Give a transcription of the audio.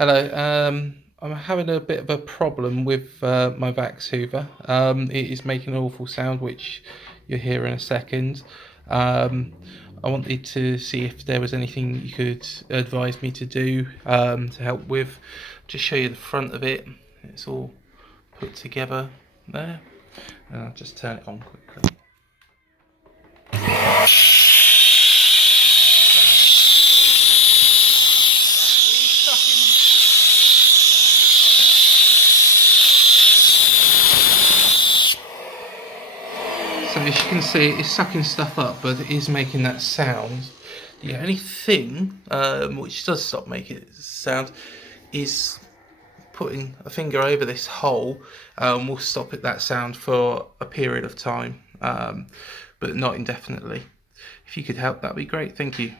Hello. I'm having a bit of a problem with my Vax Hoover. It is making an awful sound, which you'll hear in a second. Um, I wanted to see if there was anything you could advise me to do to help with. Just show you the front of it. It's all put together there. And I'll just turn it on quickly. So as you can see, it's sucking stuff up, but it is making that sound. The only thing which does stop making it sound is putting a finger over this hole. Will stop that sound for a period of time, but not indefinitely. If you could help, that'd be great. Thank you.